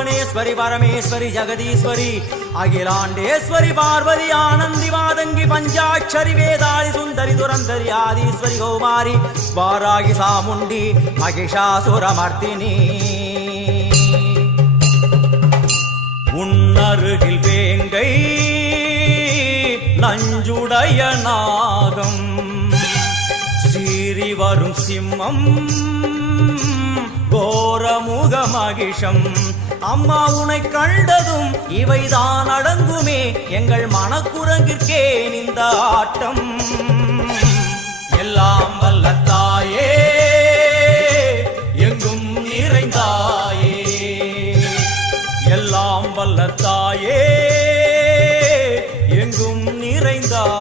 புவனேஸ்வரி பரமேஸ்வரி ஜெகதீஸ்வரி அகிலாண்டேஸ்வரி பார்வதி ஆனந்தி மாதங்கி பஞ்சாட்சரி வேதாளி சுந்தரி துரந்தரி ஆதீஸ்வரி கௌமாரி வாராகி சாமுண்டி மகிஷாசுரமர்த்தினி உன்னருகில் வேங்கை நஞ்சுடைய நாகம் சீறி வரும் சிம்மம் கோரமுக மகிஷம் அம்மா உனை கண்டதும் இவைதான் அடங்குமே எங்கள் மனக்குரங்கிற்கே இந்த ஆட்டம்